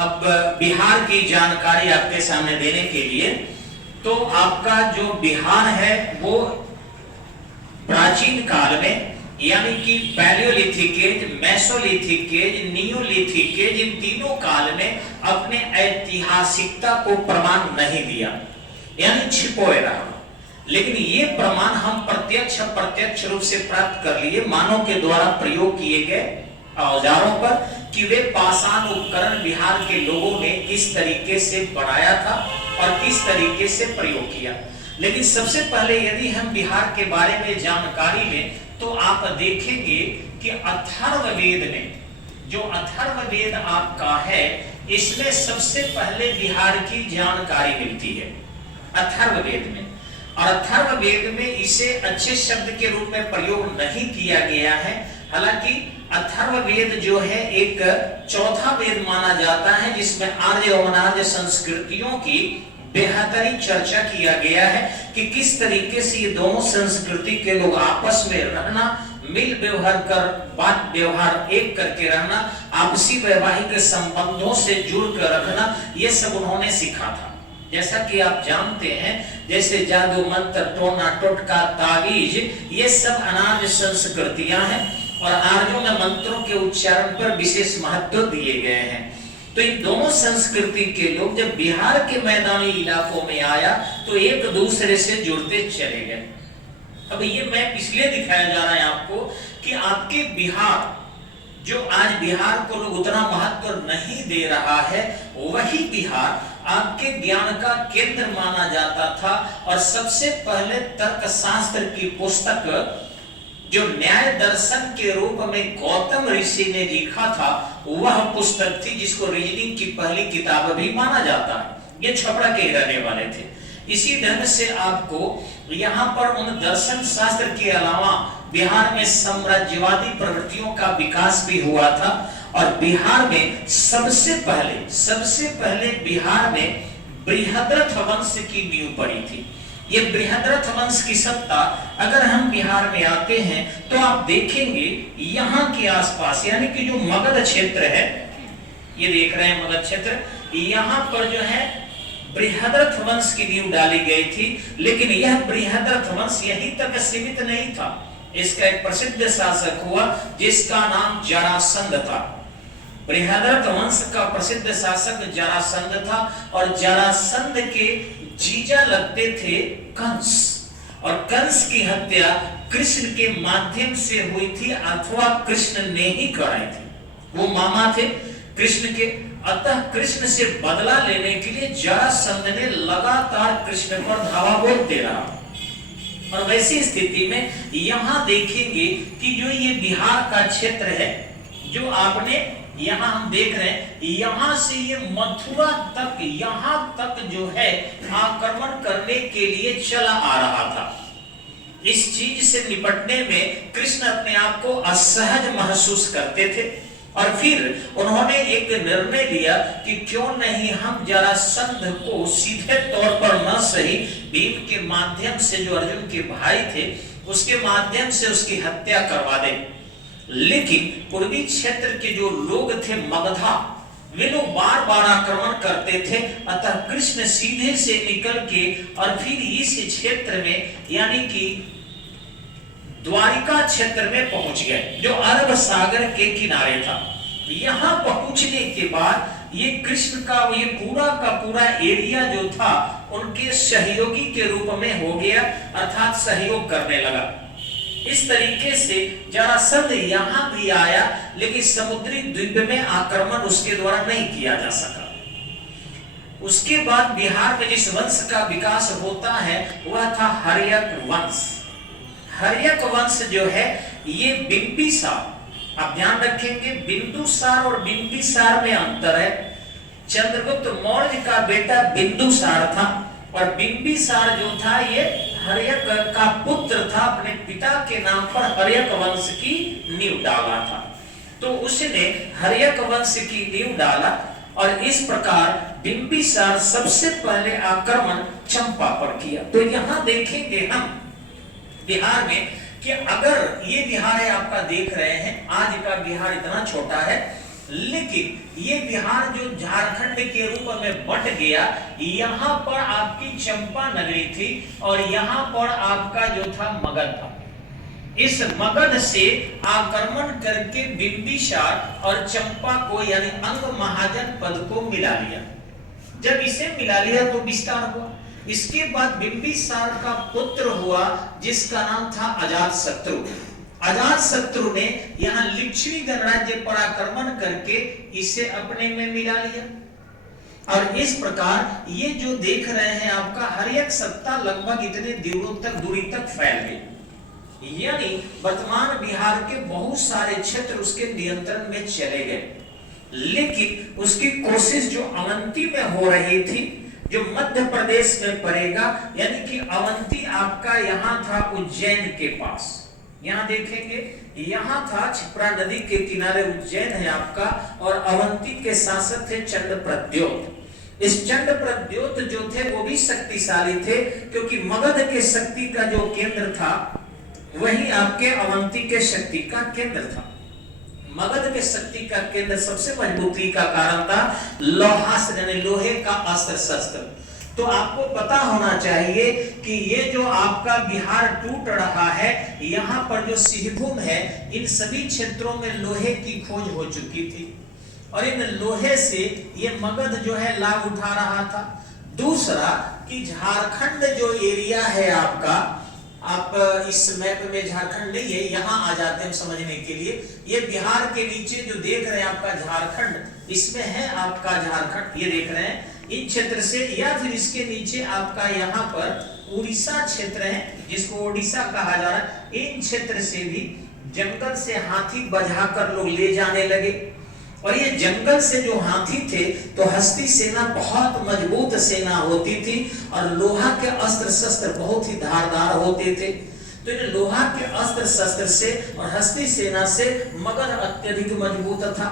अब बिहार की जानकारी आपके सामने देने के लिए, तो आपका जो बिहार है वो प्राचीन काल में यानी कि palaeolithic age, mesolithic age, neolithic age, इन तीनों काल में अपने ऐतिहासिकता को प्रमाण नहीं दिया, यानी छिपोए रहा। लेकिन ये प्रमाण हम प्रत्यक्ष रूप से प्राप्त कर लिए मानव के द्वारा प्रयोग किए गए औजारों पर, कि वे पाषाण उपकरण बिहार के लोगों ने किस तरीके से बनाया था और किस तरीके से प्रयोग किया। लेकिन सबसे पहले यदि हम बिहार के बारे में जानकारी लें तो आप देखेंगे कि अथर्ववेद में, जो अथर्ववेद आपका है, इसमें सबसे पहले बिहार की जानकारी मिलती है अथर्ववेद में। और अथर्ववेद में इसे अच्छे शब्द के रूप में प्रयोग नहीं किया गया है। हालांकि अथर्ववेद जो है एक चौथा वेद माना जाता है जिसमें आर्य और अनार्य संस्कृतियों की बेहतरीन चर्चा किया गया है कि किस तरीके से ये दोनों संस्कृति के लोग आपस में रहना, मिल व्यवहार कर, बात व्यवहार एक करके रहना, आपसी वैवाहिक संबंधों से जुड़ कर रखना, ये सब उन्होंने सीखा था। जैसा कि आप जानते हैं, जैसे जादू मंत्र, टोना टोटका, तावीज, ये सब अनार्य संस्कृतियां हैं और आर्यों में मंत्रों के उच्चारण पर विशेष महत्व दिए गए हैं। तो इन दोनों संस्कृति के लोग जब बिहार के मैदानी इलाकों में आया तो एक दूसरे से जुड़ते चले गए। अब ये मैं इसलिए दिखाया जा रहा है आपको कि आपके बिहार, जो आज बिहार को लोग उतना महत्व नहीं दे रहा है, वही बिहार आपके ज्ञान का केंद्र माना जाता था। और सबसे पहले तर्कशास्त्र की पुस्तक जो न्याय दर्शन के रूप में गौतम ऋषि ने लिखा था, वह पुस्तक थी जिसको रीजनिंग की पहली किताब भी माना जाता है। ये छपरा के रहने वाले थे। इसी ढंग से आपको यहाँ पर उन दर्शन शास्त्र के अलावा बिहार में साम्राज्यवादी प्रवृत्तियों का विकास भी हुआ था। और बिहार में सबसे पहले बिहार में बृहद्रथ वंश की नींव पड़ी थी। ये बृहद्रथ वंश की सत्ता, अगर हम बिहार में आते हैं तो आप देखेंगे यहाँ के आसपास, यानी कि जो मगध क्षेत्र है, ये देख रहे हैं मगध क्षेत्र, यहाँ पर जो है बृहद्रथ वंश की नींव डाली गई थी। लेकिन यह बृहद्रथ वंश यहीं तक सीमित नहीं था। इसका एक प्रसिद्ध शासक हुआ जिसका नाम जरासंध था। बृहद्रथ वंश का प्रसिद्ध शासक जरासंध था और जरासंध के जीजा लगते थे कंस, और कंस की हत्या कृष्ण के माध्यम से हुई थी अथवा कृष्ण ने ही कराई थी। वो मामा थे कृष्ण के, अतः कृष्ण से बदला लेने के लिए जरासंध ने लगातार कृष्ण पर धावा बोलते रहा। और वैसी स्थिति में यहाँ देखेंगे कि जो ये बिहार का क्षेत्र है, जो आपने यहाँ हम देख रहे हैं, यहाँ से ये मथुरा तक, यहाँ तक जो है आक्रमण करने के लिए चला आ रहा था। इस चीज से निपटने में कृष्ण अपने आप को असहज महसूस करते थे और फिर उन्होंने एक निर्णय लिया कि क्यों नहीं हम जरासंध को सीधे तौर पर न सही भीम के माध्यम से, जो अर्जुन के भाई थे, उसके माध्यम से उसकी हत्या करवा दें। लेकिन पूर्वी क्षेत्र के जो लोग थे मगधा, वे लोग बार बार आक्रमण करते थे। अतः कृष्ण सीधे से निकल के और फिर इस क्षेत्र में, यानी कि द्वारिका क्षेत्र में पहुंच गए, जो अरब सागर के किनारे था। यहाँ पहुंचने के बाद ये कृष्ण का ये पूरा का पूरा एरिया जो था उनके सहयोगी के रूप में हो गया, अर्थात सहयोग करने लगा। इस तरीके से जरासंध यहाँ भी आया, लेकिन समुद्री द्वीप में आक्रमण उसके द्वारा नहीं किया जा सका। उसके बाद बिहार में जिस वंश का विकास होता है वह था हर्यक वंश। हर्यक वंश जो है ये बिंबिसार, आप ध्यान रखेंगे बिंदुसार और बिंबिसार में अंतर है। चंद्रगुप्त मौर्य का बेटा बिंदुसार था और बिंबिसार जो था ये हर्यक का पुत्र था। अपने पिता के नाम पर हर्यक वंश की नींव डाला था। तो उसने हर्यक वंश की नींव डाला और इस प्रकार बिंबिसार सबसे पहले आक्रमण चंपा पर किया। तो यहाँ देखेंगे हम बिहार में कि अगर ये बिहार है आपका देख रहे हैं, आज का बिहार इतना छोटा है, लेकिन ये बिहार जो झारखंड के रूप में बट गया, यहाँ पर आपकी चंपा नगरी थी और यहाँ पर आपका जो था मगध था। इस मगध से आक्रमण करके बिंबिसार और चंपा को यानी अंग महाजन पद को मिला लिया। जब इसे मिला लिया तो विस्तार हुआ। इसके बाद बिंबिसार का पुत्र हुआ जिसका नाम था अजातशत्रु। अजातशत्रु ने यहाँ लिच्छवी गणराज्य पर आक्रमण करके इसे अपने में मिला लिया और इस प्रकार ये जो देख रहे हैं आपका हर एक सत्ता लगभग इतने दूरी तक फैल गई, यानी वर्तमान बिहार के बहुत सारे क्षेत्र उसके नियंत्रण में चले गए। लेकिन उसकी कोशिश जो अवंती में हो रही थी, जो मध्य प्रदेश में पड़ेगा, यानी कि अवंती आपका यहाँ था उज्जैन के पास। यहाँ देखेंगे यहाँ था क्षिप्रा नदी के किनारे उज्जैन है आपका, और अवंती के शासक थे चंद्रप्रद्योत। इस चंद्रप्रद्योत जो थे वो भी शक्तिशाली थे, क्योंकि मगध के शक्ति का जो केंद्र था वही आपके अवंती के शक्ति का केंद्र था। मगध के शक्ति का केंद्र सबसे मजबूती का कारण था लौहास्त्र यानी लोहे का अस्त्र शस्त्र। तो आपको पता होना चाहिए कि ये जो आपका बिहार टूट रहा है, यहाँ पर जो सिंहभूम है, इन सभी क्षेत्रों में लोहे की खोज हो चुकी थी और इन लोहे से ये मगध जो है लाभ उठा रहा था। दूसरा कि झारखंड जो एरिया है आपका, आप इस मैप में झारखंड नहीं है, यहाँ आ जाते हैं समझने के लिए। ये बिहार के नीचे जो देख रहे हैं आपका झारखंड, इसमें है आपका झारखंड, ये देख रहे हैं इन क्षेत्र से, या फिर इसके नीचे आपका यहाँ पर उड़ीसा क्षेत्र है जिसको ओडिशा कहा जा रहा है। इन क्षेत्र से भी जंगल से हाथी बजाकर लोग ले जाने लगे और ये जंगल से जो हाथी थे तो हस्ती सेना बहुत मजबूत सेना होती थी और लोहा के अस्त्र शस्त्र बहुत ही धारदार होते थे। तो इन लोहा के अस्त्र शस्त्र से और हस्ती सेना से मगध अत्यधिक मजबूत था।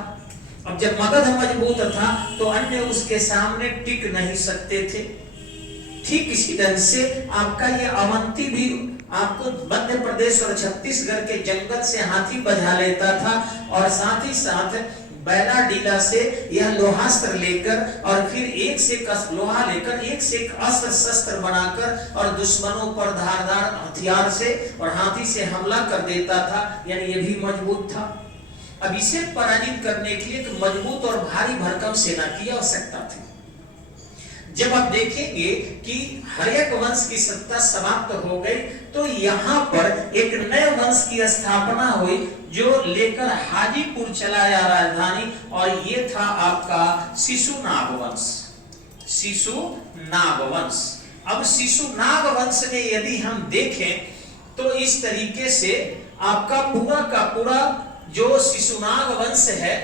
अब जब मगध मजबूत था तो अन्य उसके सामने टिक नहीं सकते थे। ठीक इसी ढंग से आपका ये अवंती भी आपको मध्य प्रदेश और छत्तीसगढ़ के जंगल से हाथी बजा लेता था और साथ ही साथ बैला डीला से यह लोहास्त्र लेकर और फिर एक से एक लोहा लेकर एक से एक अस्त्र शस्त्र बनाकर और दुश्मनों पर धारदार हथियार से और हाथी से हमला कर देता था, यानी यह भी मजबूत था। अब इसे पराजित करने के लिए एक मजबूत और भारी भरकम सेना की आवश्यकता थी। जब आप देखेंगे कि हर्यक वंश की सत्ता समाप्त हो गई तो यहाँ पर एक नए वंश की स्थापना हुई जो लेकर हाजीपुर चला या राजधानी, और ये था आपका शिशुनाग वंश। शिशुनाग वंश। अब शिशुनाग वंश में यदि हम देखें तो इस तरीके से आपका पूरा का पूरा जो शिशुनाग वंश है,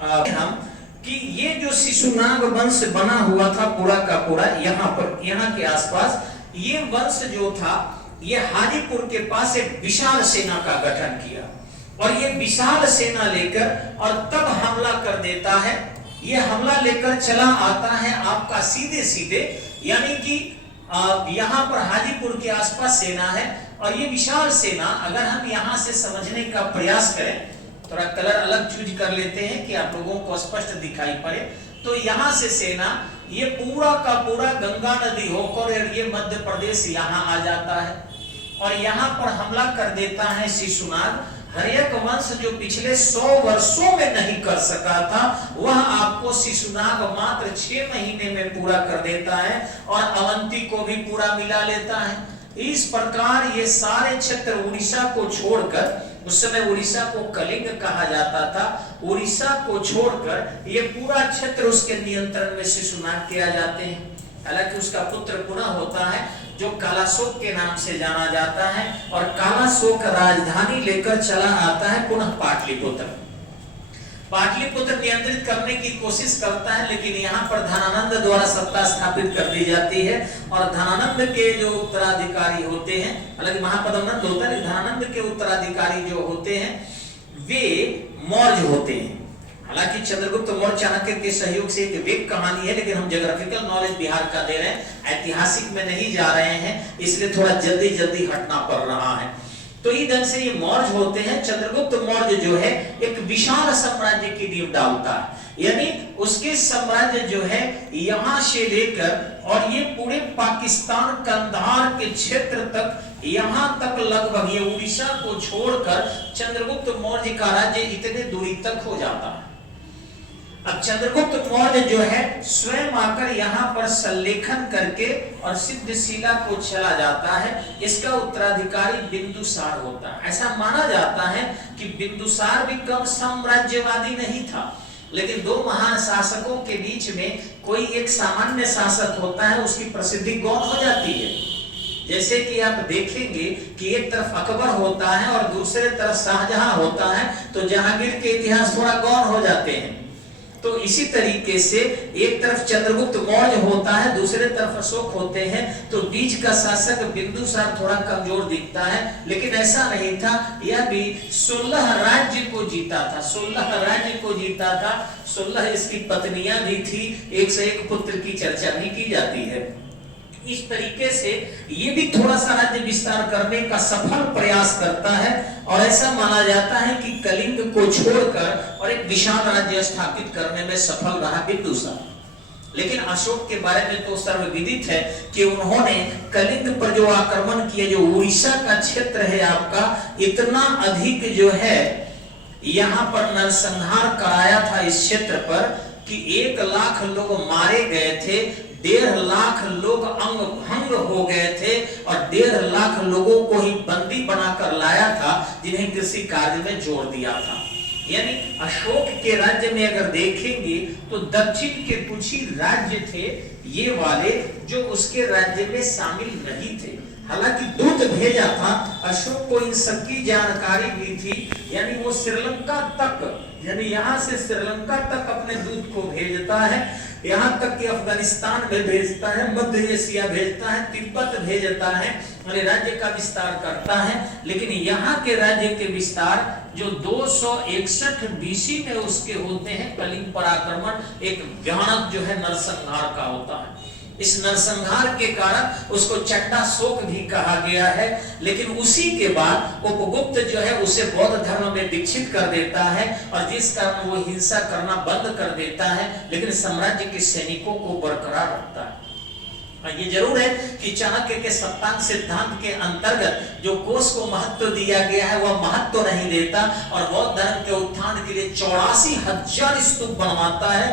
हम कि ये जो शिशुनाग वंश बना हुआ था पूरा का पूरा यहाँ पर, यहाँ के आसपास, ये वंश जो था ये हाजीपुर के पास एक विशाल सेना का गठन किया और ये विशाल सेना लेकर और तब हमला कर देता है। ये हमला लेकर चला आता है आपका सीधे सीधे, यानी कि यहाँ पर हाजीपुर के आसपास सेना है और ये विशाल सेना, अगर हम यहाँ से समझने का प्रयास करें, थोड़ा कलर अलग चूज कर लेते हैं कि आप लोगों को स्पष्ट दिखाई पड़े, तो यहाँ से सेना ये पूरा का पूरा गंगा नदी होकर ये मध्य प्रदेश यहाँ आ जाता है और यहाँ पर हमला कर देता है शिशुनाग। हर्यक वंश जो पिछले 100 वर्षों में नहीं कर सका था, वह आपको शिशुनाग मात्र 6 महीने में पूरा कर देता है और अवंती को भी पूरा मिला लेता है। इस प्रकार ये सारे क्षेत्र उड़ीसा को छोड़कर, उस समय उड़ीसा को कलिंग कहा जाता था, उड़ीसा को छोड़कर ये पूरा क्षेत्र उसके नियंत्रण में शिशुनाग के आ जाते हैं। हालांकि उसका पुत्र पुनः होता है जो कालाशोक के नाम से जाना जाता है और कालाशोक राजधानी लेकर चला आता है पुनः पाटलिपुत्र। पाटलिपुत्र नियंत्रित करने की कोशिश करता है, लेकिन यहाँ पर धनानंद द्वारा सत्ता स्थापित कर दी जाती है और धनानंद के जो उत्तराधिकारी होते हैं, हालांकि महापद्मनंद होता है, धनानंद के उत्तराधिकारी जो होते हैं वे मौर्य होते हैं। हालांकि चंद्रगुप्त मौर्य चाणक्य के सहयोग से एक वेग कहानी है, लेकिन हम ज्योग्राफिकल नॉलेज बिहार का दे रहे हैं, ऐतिहासिक में नहीं जा रहे हैं, इसलिए थोड़ा जल्दी जल्दी हटना पड़ रहा है। तो इधर से ये मौर्य होते हैं। चंद्रगुप्त मौर्य जो है एक विशाल साम्राज्य की नींव डालता है, यानी उसके साम्राज्य जो है यहां से लेकर और ये पूरे पाकिस्तान कंधार के क्षेत्र तक, यहां तक लगभग ये उड़ीसा को छोड़कर चंद्रगुप्त मौर्य का राज्य इतने दूरी तक हो जाता है। अब चंद्रगुप्त मौर्य जो है स्वयं आकर यहाँ पर संलेखन करके और सिद्धशिला को चला जाता है। इसका उत्तराधिकारी बिंदुसार होता है। ऐसा माना जाता है कि बिंदुसार भी कम साम्राज्यवादी नहीं था, लेकिन दो महान शासकों के बीच में कोई एक सामान्य शासक होता है, उसकी प्रसिद्धि गौण हो जाती है। जैसे कि आप देखेंगे कि एक तरफ अकबर होता है और दूसरे तरफ शाहजहां होता है, तो जहांगीर के इतिहास थोड़ा गौण हो जाते हैं। तो इसी तरीके से एक तरफ चंद्रगुप्त मौर्य होता है, दूसरे तरफ अशोक होते हैं, तो बीच का शासक बिंदुसार थोड़ा कमजोर दिखता है। लेकिन ऐसा नहीं था, यह भी 16 राज्य को जीता था, 16 राज्य को जीता था, 16 इसकी पत्नियां भी थी, 101 पुत्र की चर्चा भी की जाती है। इस तरीके से ये भी थोड़ा सा राज्य विस्तार करने का सफल प्रयास करता है और ऐसा माना जाता है कि कलिंग को छोड़कर और एक विशाल राज्य स्थापित करने में सफल रहा बिंदुसार। लेकिन अशोक के बारे में तो सर्वविदित है कि उन्होंने कलिंग पर जो आक्रमण किया, जो उड़ीसा का क्षेत्र है आपका, इतना अधिक जो है यहाँ पर नरसंहार कराया था इस क्षेत्र पर कि 1 लाख लोग मारे गए थे, 1.5 लाख लोग अंग भंग हो गए थे और 1.5 लाख लोगों को ही बंदी बनाकर लाया था, जिन्हें कृषि कार्य में जोड़ दिया था। यानी अशोक के राज्य में अगर देखेंगे तो दक्षिण के कुछ ही राज्य थे ये वाले जो उसके राज्य में शामिल नहीं थे। हालांकि दूत भेजा था, अशोक को इन सबकी जानकारी भी थी, यानी वो श्रीलंका तक, यानी यहाँ से श्रीलंका तक अपने दूत को भेजता है, यहाँ तक कि अफगानिस्तान में भेजता है, मध्य एशिया भेजता है, तिब्बत भेजता है, राज्य का विस्तार करता है। लेकिन यहाँ के राज्य के विस्तार जो 261 बीसी में उसके होते हैं, कलिंग पर आक्रमण एक भयानक जो है नरसंहार का होता है। इस नरसंहार के कारण उसको चंडाशोक भी कहा गया है। लेकिन उसी के बाद उपगुप्त जो है उसे बौद्ध धर्म में दीक्षित कर देता है और जिस कारण वो हिंसा करना बंद कर देता है, लेकिन साम्राज्य के सैनिकों को बरकरार रखता है। ये जरूर है कि चाणक्य के सप्तांग सिद्धांत के अंतर्गत जो कोष को महत्व दिया गया है वह महत्व नहीं देता और बौद्ध धर्म के उत्थान के लिए 84,000 स्तूप बनवाता है,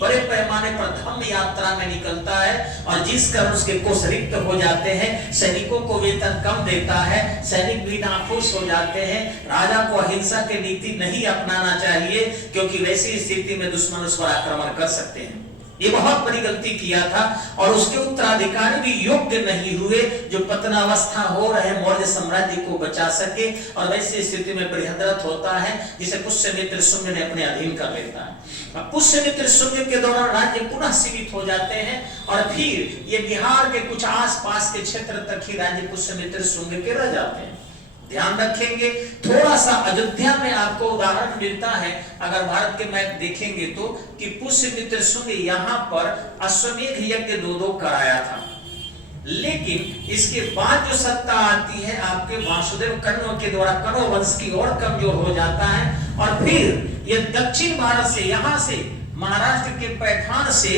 बड़े पैमाने पर धर्म यात्रा में निकलता है और जिस कारण उसके कोष रिक्त हो जाते हैं, सैनिकों को वेतन कम देता है, सैनिक भी नाखुश हो जाते हैं। राजा को अहिंसा की नीति नहीं अपनाना चाहिए क्योंकि वैसी स्थिति में दुश्मन उस पर आक्रमण कर सकते हैं। ये बहुत बड़ी गलती किया था और उसके उत्तराधिकारी भी योग्य नहीं हुए जो पतनावस्था हो रहे मौर्य साम्राज्य को बचा सके और वैसी स्थिति में बृहद्रथ होता है जिसे पुष्यमित्र शुंग ने अपने अधीन कर लेता है। पुष्यमित्र शुंग के दौरान राज्य पुनः सीमित हो जाते हैं और फिर ये बिहार के कुछ आसपास के क्षेत्र तक ही राज्य पुष्यमित्र शुंग के रह जाते हैं। ध्यान रखेंगे, थोड़ा सा अयोध्या में आपको उदाहरण मिलता है अगर भारत के मैप देखेंगे तो कि पुष्यमित्र शुंग यहाँ पर अश्वमेध यज्ञ 2 कराया था। लेकिन इसके बाद जो सत्ता आती है आपके वासुदेव कण्व के द्वारा कण्व वंश की ओर कमजोर हो जाता है और फिर ये दक्षिण भारत से, यहाँ से महाराष्ट्र के पैठान से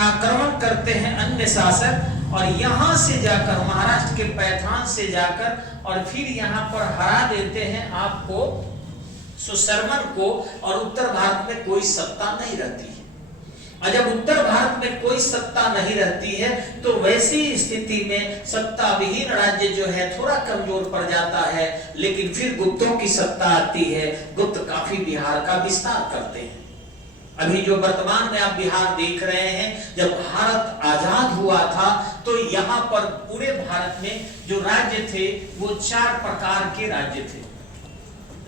आक्रमण करते हैं अन्य शासक और यहाँ से जाकर महाराष्ट्र के पैठान से जाकर और फिर यहाँ पर हरा देते हैं आपको सुशर्मन को और उत्तर भारत में कोई सत्ता नहीं रहती है। और जब उत्तर भारत में कोई सत्ता नहीं रहती है तो वैसी स्थिति में सत्ता विहीन राज्य जो है थोड़ा कमजोर पड़ जाता है। लेकिन फिर गुप्तों की सत्ता आती है, गुप्त काफी बिहार का विस्तार करते हैं। अभी जो वर्तमान में आप बिहार देख रहे हैं, जब भारत आजाद हुआ था तो यहाँ पर पूरे भारत में जो राज्य थे वो 4 प्रकार के राज्य थे।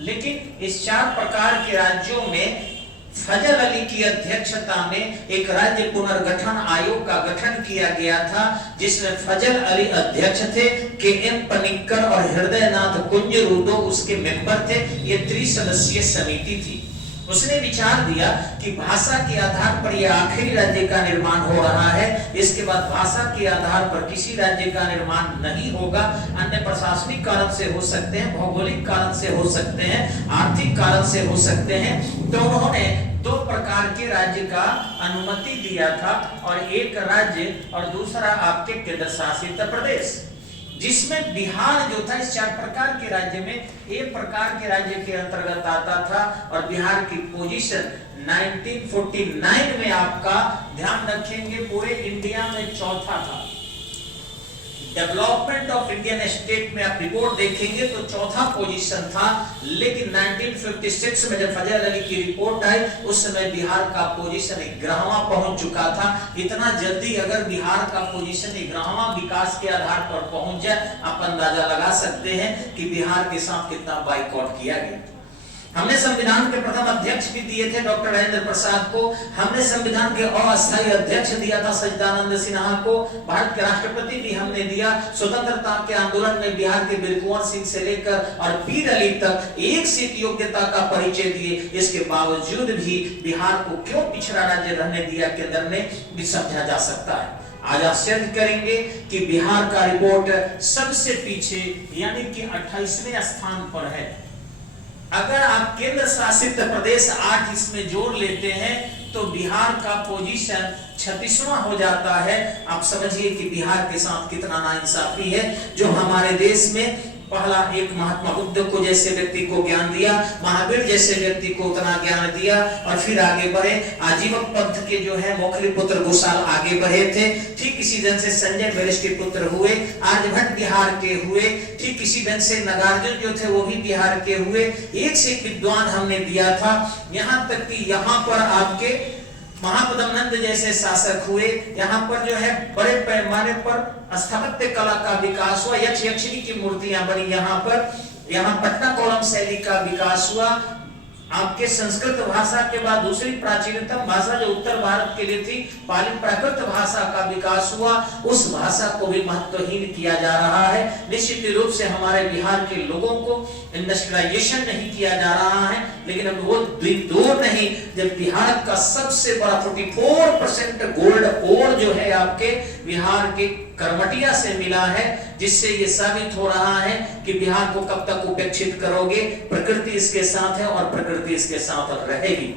लेकिन इस 4 प्रकार के राज्यों में फजल अली की अध्यक्षता में एक राज्य पुनर्गठन आयोग का गठन किया गया था जिसमें फजल अली अध्यक्ष थे, के.एम. पनिक्कर और हृदयनाथ कुंजरू 2 उसके मेंबर थे। ये 3 सदस्यीय समिति थी। उसने विचार दिया कि भाषा के आधार पर यह आखिरी राज्य का निर्माण हो रहा है, इसके बाद भाषा के आधार पर किसी राज्य का निर्माण नहीं होगा। अन्य प्रशासनिक कारण से हो सकते हैं, भौगोलिक कारण से हो सकते हैं, आर्थिक कारण से हो सकते हैं। तो उन्होंने दो प्रकार के राज्य का अनुमति दिया था, और एक राज्य और दूसरा आपके केंद्र शासित प्रदेश, जिसमें बिहार जो था इस 4 प्रकार के राज्य में एक प्रकार के राज्य के अंतर्गत आता था। और बिहार की पोजीशन 1949 में आपका ध्यान रखेंगे पूरे इंडिया में चौथा था। डेवलपमेंट ऑफ इंडियन स्टेट में आप रिपोर्ट देखेंगे तो चौथा पोजीशन था, लेकिन 1956 में जब फजल अली की रिपोर्ट आई उस समय बिहार का पोजीशन 11वां पहुंच चुका था। इतना जल्दी अगर बिहार का पोजीशन 11वां विकास के आधार पर पहुंच जाए, आप अंदाजा लगा सकते हैं कि बिहार के साथ कितना बाइकआउट किया गया। हमने संविधान के प्रथम अध्यक्ष भी दिए थे डॉक्टर राजेंद्र प्रसाद को, हमने संविधान के अस्थायी अध्यक्ष दिया था सच्चिदानंद सिन्हा को, भारत के राष्ट्रपति भी हमने दिया। स्वतंत्रता के आंदोलन में बिहार के वीर कुंवर सिंह से लेकर और पीर अली तक एक से एक योग्यता का परिचय दिए। इसके बावजूद भी बिहार को क्यों पिछड़ा राज्य रहने दिया, केंद्र ने भी समझा जा सकता है। आज आश्चर्य करेंगे कि बिहार का रिपोर्ट सबसे पीछे यानी कि 28वें स्थान पर है। अगर आप केंद्र शासित प्रदेश 8 इसमें जोड़ लेते हैं तो बिहार का पोजीशन 36वां हो जाता है। आप समझिए कि बिहार के साथ कितना नाइंसाफी है। जो हमारे देश में पहला एक महात्मा बुद्ध को जैसे व्यक्ति को ज्ञान दिया, महावीर जैसे व्यक्ति को उतना ज्ञान दिया, और फिर आगे बढ़े। आजीवक पंथ के जो है मोखली पुत्र गोसाल आगे बढ़े थे, ठीक इसी ढंग से संजय वरिष्ठ के पुत्र हुए, आर्यभट्ट बिहार के हुए, ठीक इसी ढंग से नागार्जुन जो थे वो भी बिहार के हुए। एक से एक विद्वान हमने दिया था, यहाँ तक कि यहाँ पर आपके महापद्मनंद जैसे शासक हुए। यहाँ पर जो है बड़े पैमाने पर स्थापत्य कला का विकास हुआ, यक्ष यक्षिणी की मूर्तियां बनी यहाँ पर। यहाँ पटना कोलम शैली का विकास हुआ। आपके संस्कृत भाषा के बाद दूसरी प्राचीनतम भाषा जो उत्तर भारत के लिए थी पाली प्राकृत भाषा का विकास हुआ। उस भाषा को भी महत्वहीन किया जा रहा है। निश्चित रूप से हमारे बिहार के लोगों को इंडस्ट्रियलाइजेशन नहीं किया जा रहा है, लेकिन अब वो दूर नहीं जब बिहार का सबसे बड़ा 44% गोल्ड ओर जो है आपके बिहार के करमटिया से मिला है, जिससे ये साबित हो रहा है कि बिहार को कब तक उपेक्षित करोगे। प्रकृति इसके साथ है और प्रकृति इसके साथ रहेगी।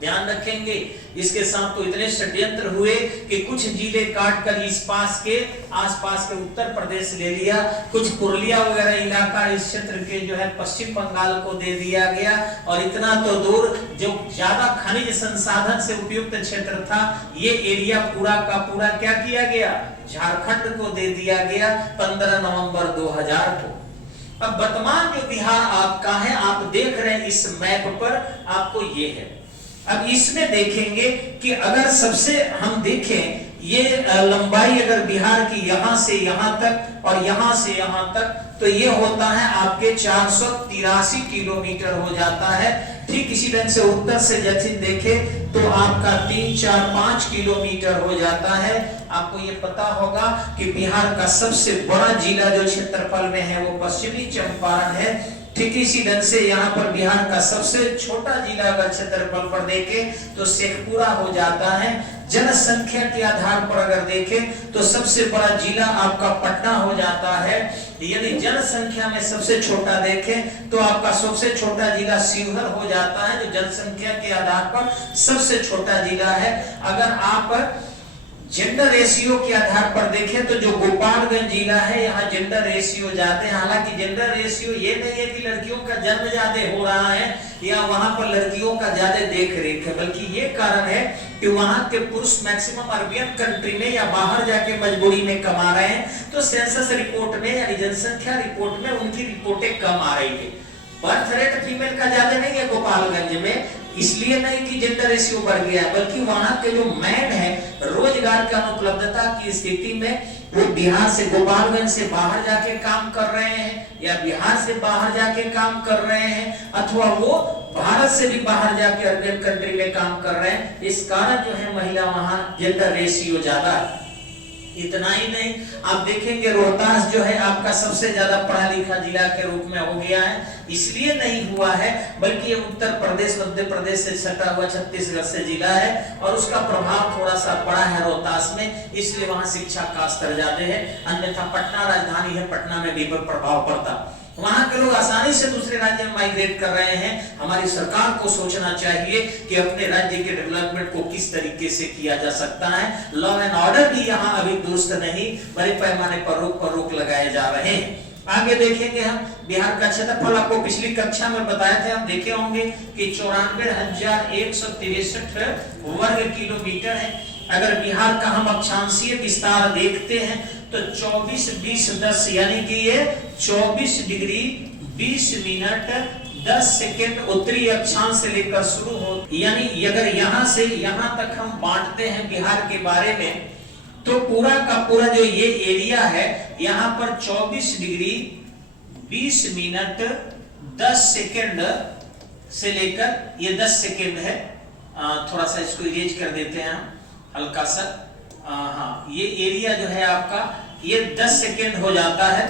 ध्यान रखेंगे, इसके साथ तो इतने षड्यंत्र हुए कि कुछ जिले काट कर इस पास के आसपास के उत्तर प्रदेश ले लिया, कुछ पुरुलिया वगैरह इलाका इस क्षेत्र के जो है पश्चिम बंगाल को दे दिया गया, और इतना तो दूर जो ज्यादा खनिज संसाधन से उपयुक्त क्षेत्र था ये एरिया पूरा का पूरा क्या किया गया, झारखंड को दे दिया गया 15 नवंबर 2000 को। अब वर्तमान जो बिहार आपका है, आप देख रहे हैं इस मैप पर आपको ये है। अब इसमें देखेंगे कि अगर सबसे हम देखें ये लंबाई अगर बिहार की यहां से यहां तक और यहां से यहां तक, तो ये होता है आपके 483 किलोमीटर हो जाता है। ठीक इसी ढंग से उत्तर से यदि देखें तो आपका 3, 4, 5 किलोमीटर हो जाता है। आपको ये पता होगा कि बिहार का सबसे बड़ा जिला जो क्षेत्रफल में है वो पश्चिमी चंपारण है। ठीक इसी ढंग से यहाँ पर बिहार का सबसे छोटा जिला अगर क्षेत्रफल पर देखें तो शेखपुरा हो जाता है। जनसंख्या के आधार पर अगर देखें तो सबसे बड़ा जिला आपका पटना हो जाता है। यदि जनसंख्या में सबसे छोटा देखें तो आपका सबसे छोटा जिला शिवहर हो जाता है, जो जनसंख्या के आधार पर सबसे छोटा जिला है। अगर आप जेंडर रेशियो के आधार पर देखें तो जो गोपालगंज जिला है यहाँ जेंडर रेशियो जाते हैं। हालांकि जेंडर रेशियो ये नहीं है कि लड़कियों का जन्म ज्यादा हो रहा है या वहां पर लड़कियों का ज्यादा देख रेख है, बल्कि ये कारण है कि वहां के पुरुष मैक्सिमम अरबियन कंट्री में या बाहर जाके मजबूरी में कमा रहे हैं, तो सेंसस रिपोर्ट में यानी जनसंख्या रिपोर्ट में उनकी रिपोर्टें कम आ रही है। बर्थ रेट फीमेल का ज्यादा नहीं है गोपालगंज में, इसलिए नहीं कि जेंडर रेशियो बढ़ गया है, बल्कि वहां के जो मैन है रोजगार की अनुपलब्धता की स्थिति में वो बिहार से गोपालगंज से बाहर जाके काम कर रहे हैं या बिहार से बाहर जाके काम कर रहे हैं, अथवा वो भारत से भी बाहर जाके अरबियन कंट्री में काम कर रहे हैं। इस कारण जो है महिला वहां जेंडर रेशियो ज्यादा है। इतना ही नहीं, आप देखेंगे रोहतास जो है आपका सबसे ज्यादा पढ़ा लिखा जिला के रूप में हो गया है। इसलिए नहीं हुआ है बल्कि ये उत्तर प्रदेश मध्य प्रदेश से सटा हुआ छत्तीसगढ़ से जिला है और उसका प्रभाव थोड़ा सा पड़ा है रोहतास में, इसलिए वहां शिक्षा का स्तर ज्यादा है। अन्यथा पटना राजधानी है, पटना में भी प्रभाव पड़ता। वहां के लोग आसानी से दूसरे राज्य में माइग्रेट कर रहे हैं। हमारी सरकार को सोचना चाहिए कि अपने राज्य के डेवलपमेंट को किस तरीके से किया जा सकता है। लॉ एंड ऑर्डर भी यहाँ अभी दुरुस्त नहीं, बड़े पैमाने पर रोक लगाए जा रहे हैं। आगे देखेंगे हम बिहार का क्षेत्रफल, आपको पिछली कक्षा में बताए थे, हम देखे होंगे कि 94,163 वर्ग किलोमीटर है। अगर बिहार का हम अक्षांशीय विस्तार देखते हैं तो 24-20-10 यानी कि ये 24 डिग्री 20 मिनट 10 सेकेंड उत्तरी अक्षांश से लेकर शुरू हो, यानी अगर यहाँ से यहाँ तक हम बांटते हैं बिहार के बारे में तो पूरा का पूरा जो ये एरिया है यहाँ पर 24 डिग्री 20 मिनट 10 सेकेंड से लेकर ये 10 सेकेंड है। थोड़ा सा इसको इरेज कर देते हैं हम हल्का सा। हाँ, ये एरिया जो है आपका ये 10 सेकेंड हो जाता है।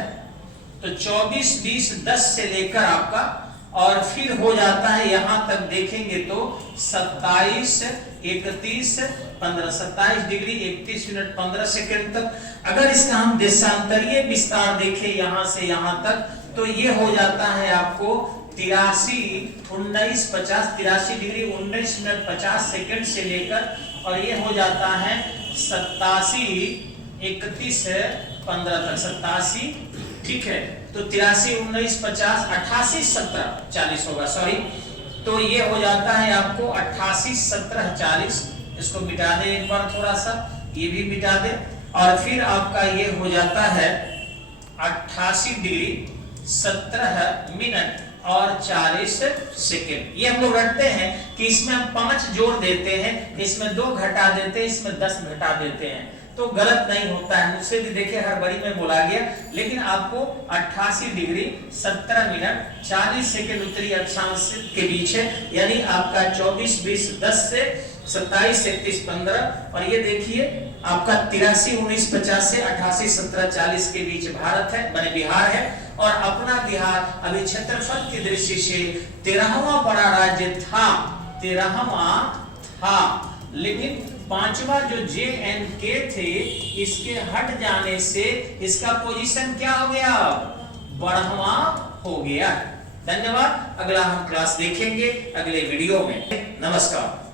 तो 24 20 10 से लेकर आपका और फिर हो जाता है यहाँ तक देखेंगे तो 27 31 15 27 डिग्री 31 मिनट 15 सेकेंड तक। अगर इसका हम देशांतरीय विस्तार देखें यहाँ से यहाँ तक तो ये हो जाता है आपको 83 19 50 83 डिग्री 19 मिनट 50 सेकेंड से लेकर और ये हो जाता है 87 31 15 तक 87, ठीक है। तो 83 19 50 88 17 40 होगा, सॉरी। तो ये हो जाता है आपको 88 17 40। इसको मिटा दे एक बार थोड़ा सा, ये भी मिटा दे और फिर आपका ये हो जाता है 88 डिग्री 17 मिनट और 40 सेकेंड। ये हम लोग रखते हैं कि इसमें हम 5 जोड़ देते हैं, इसमें 2 घटा देते हैं, इसमें 10 घटा देते हैं, तो गलत नहीं होता है। मुझसे भी देखिए हड़बड़ी में बोला गया, लेकिन आपको 88 डिग्री 17 मिनट 40 सेकेंड उत्तरी अक्षांश के बीच है, यानी आपका 24 20 10 से 27 31 15 और ये देखिए आपका 83 19 50 से 88 17 40 के बीच भारत है, माने बिहार है। और अपना बिहार अभी क्षेत्रफल की दृष्टि से 13वां बड़ा राज्य था, 13वां था, लेकिन 5वां जो JNK थे इसके हट जाने से इसका पोजीशन क्या हो गया, बढ़वा हो गया। धन्यवाद। अगला हम क्लास देखेंगे अगले वीडियो में। नमस्कार।